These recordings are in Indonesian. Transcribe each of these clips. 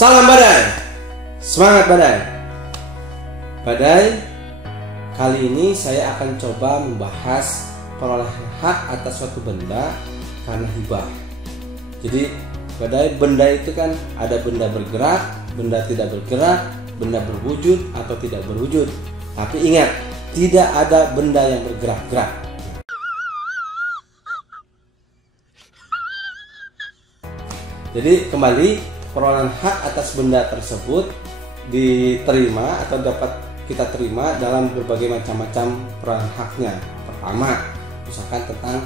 Salam badai, semangat badai. Badai, kali ini saya akan coba membahas perolehan hak atas suatu benda karena hibah. Jadi badai, benda itu kan ada benda bergerak, benda tidak bergerak, benda berwujud atau tidak berwujud. Tapi ingat, tidak ada benda yang bergerak-gerak. Jadi kembali, perolehan hak atas benda tersebut diterima atau dapat kita terima dalam berbagai macam-macam perolehan haknya. Pertama, misalkan tentang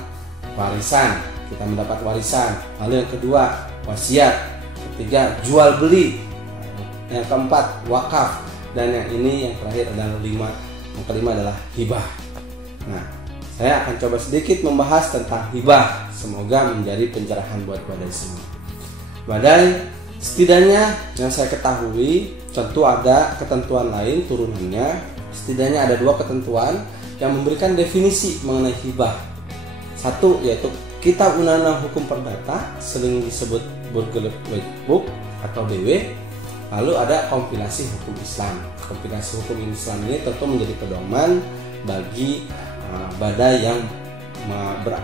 warisan, kita mendapat warisan. Lalu yang kedua, wasiat. Ketiga, jual beli. Yang keempat, wakaf. Dan yang ini yang terakhir adalah yang kelima adalah hibah. Nah, saya akan coba sedikit membahas tentang hibah. Semoga menjadi pencerahan buat badai semua. Badai, setidaknya yang saya ketahui, tentu ada ketentuan lain turunannya. Setidaknya ada 2 ketentuan yang memberikan definisi mengenai hibah. Satu yaitu Kitab Undang-Undang Hukum Perdata, sering disebut Burgerlijk Wetboek atau BW. Lalu ada kompilasi hukum Islam. Kompilasi hukum Islam ini tentu menjadi pedoman bagi badai yang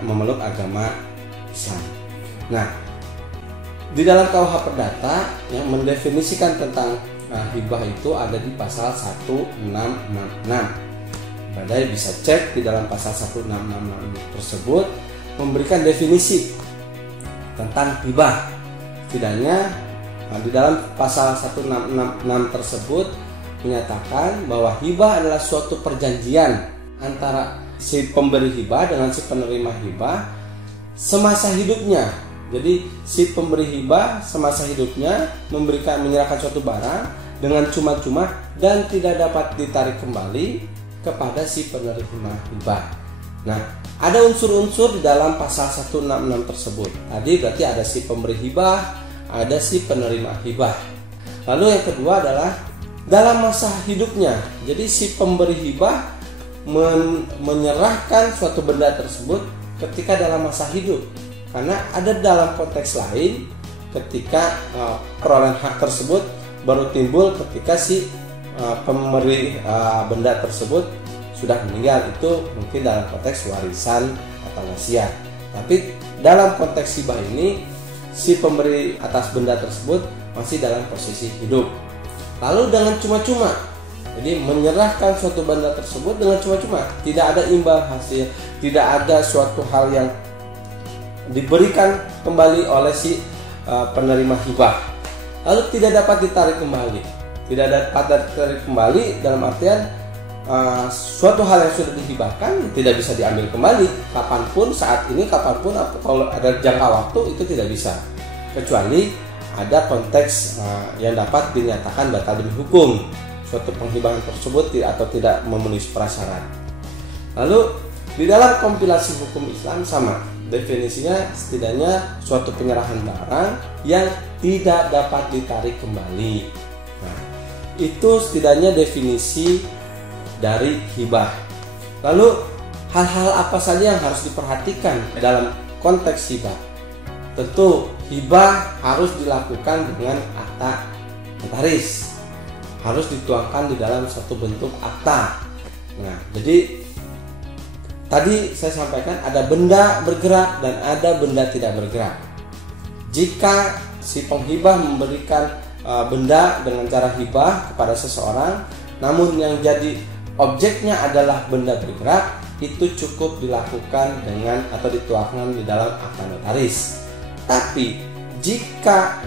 memeluk agama Islam. Nah, di dalam KUH Perdata yang mendefinisikan tentang hibah itu ada di pasal 1666. Badai bisa cek di dalam pasal 1666 tersebut memberikan definisi tentang hibah. Setidaknya di dalam pasal 1666 tersebut menyatakan bahwa hibah adalah suatu perjanjian antara si pemberi hibah dengan si penerima hibah semasa hidupnya. Jadi si pemberi hibah semasa hidupnya menyerahkan suatu barang dengan cuma-cuma dan tidak dapat ditarik kembali kepada si penerima hibah. Nah, ada unsur-unsur di dalam pasal 166 tersebut. Tadi berarti ada si pemberi hibah, ada si penerima hibah. Lalu yang kedua adalah dalam masa hidupnya. Jadi si pemberi hibah menyerahkan suatu benda tersebut ketika dalam masa hidup. Karena ada dalam konteks lain ketika perolehan hak tersebut baru timbul ketika si pemberi benda tersebut sudah meninggal. Itu mungkin dalam konteks warisan atau wasiat. Tapi dalam konteks hibah ini si pemberi atas benda tersebut masih dalam posisi hidup. Lalu dengan cuma-cuma, jadi menyerahkan suatu benda tersebut dengan cuma-cuma, tidak ada imbal hasil, tidak ada suatu hal yang diberikan kembali oleh si penerima hibah. Lalu tidak dapat ditarik kembali. Tidak dapat ditarik kembali dalam artian suatu hal yang sudah dihibahkan tidak bisa diambil kembali kapanpun, saat ini, kapanpun, kalau ada jangka waktu itu tidak bisa, kecuali ada konteks yang dapat dinyatakan batal demi hukum suatu penghibahan tersebut atau tidak memenuhi prasyarat. Lalu di dalam kompilasi hukum Islam sama definisinya, setidaknya suatu penyerahan barang yang tidak dapat ditarik kembali. Nah, itu setidaknya definisi dari hibah. Lalu hal-hal apa saja yang harus diperhatikan dalam konteks hibah? Tentu hibah harus dilakukan dengan akta notaris, harus dituangkan di dalam satu bentuk akta. Nah, jadi tadi saya sampaikan ada benda bergerak dan ada benda tidak bergerak. Jika si penghibah memberikan benda dengan cara hibah kepada seseorang, namun yang jadi objeknya adalah benda bergerak, itu cukup dilakukan dengan atau dituangkan di dalam akta notaris. Tapi jika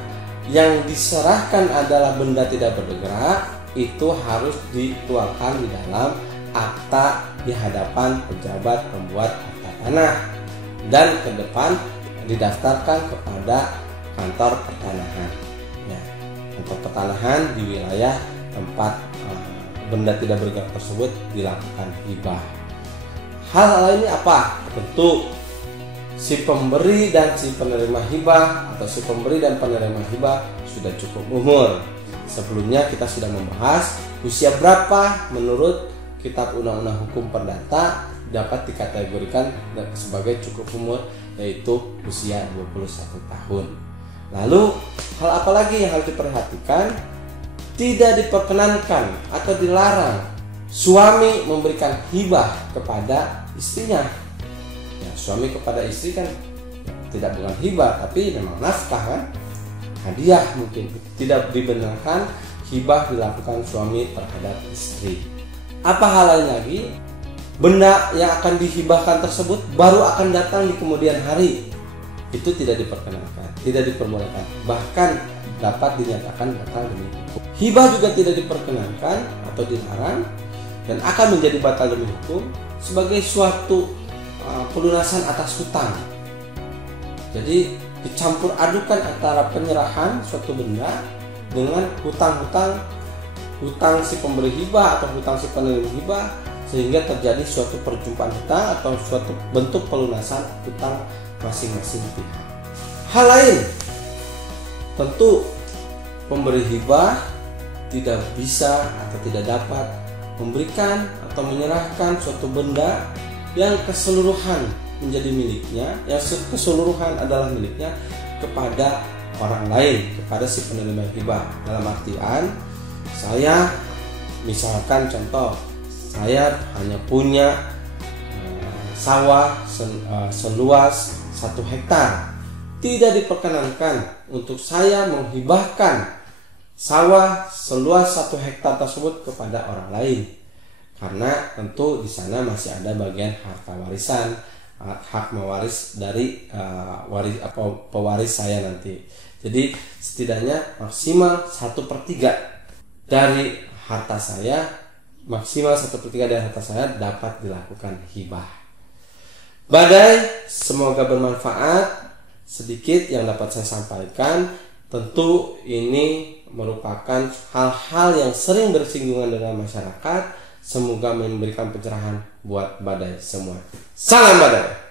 yang diserahkan adalah benda tidak bergerak, itu harus dituangkan di dalam akta di hadapan pejabat pembuat akta tanah dan ke depan didaftarkan kepada kantor pertanahan. Ya, kantor pertanahan di wilayah tempat benda tidak bergerak tersebut dilakukan hibah. Hal lainnya apa? Tentu si pemberi dan si penerima hibah atau si pemberi dan penerima hibah sudah cukup umur. Sebelumnya kita sudah membahas usia berapa menurut Kitab Undang-Undang Hukum Perdata dapat dikategorikan sebagai cukup umur, yaitu usia 21 tahun. Lalu hal apa lagi yang harus diperhatikan? Tidak diperkenankan atau dilarang suami memberikan hibah kepada istrinya. Ya, suami kepada istri kan tidak bukan hibah, tapi memang nafkah kan, hadiah mungkin. Tidak dibenarkan hibah dilakukan suami terhadap istri. Apa hal lain lagi? Benda yang akan dihibahkan tersebut baru akan datang di kemudian hari. Itu tidak diperkenankan, tidak diperbolehkan, bahkan dapat dinyatakan batal demi hukum. Hibah juga tidak diperkenankan atau dilarang dan akan menjadi batal demi hukum sebagai suatu pelunasan atas hutang. Jadi dicampur adukan antara penyerahan suatu benda dengan hutang si pemberi hibah atau hutang si penerima hibah, sehingga terjadi suatu perjumpaan hutang atau suatu bentuk pelunasan hutang masing-masing pihak. Hal lain, tentu pemberi hibah tidak bisa atau tidak dapat memberikan atau menyerahkan suatu benda yang keseluruhan menjadi miliknya, yang keseluruhan adalah miliknya kepada orang lain, kepada si penerima hibah. Dalam artian, saya misalkan contoh, saya hanya punya sawah seluas 1 hektar. Tidak diperkenankan untuk saya menghibahkan sawah seluas 1 hektar tersebut kepada orang lain, karena tentu di sana masih ada bagian harta warisan, hak mewaris dari pewaris saya nanti. Jadi setidaknya maksimal 1/3 dari harta saya, maksimal 1/3 dari harta saya dapat dilakukan hibah. Badai, semoga bermanfaat. Sedikit yang dapat saya sampaikan. Tentu ini merupakan hal-hal yang sering bersinggungan dengan masyarakat. Semoga memberikan pencerahan buat Badai semua. Salam Badai.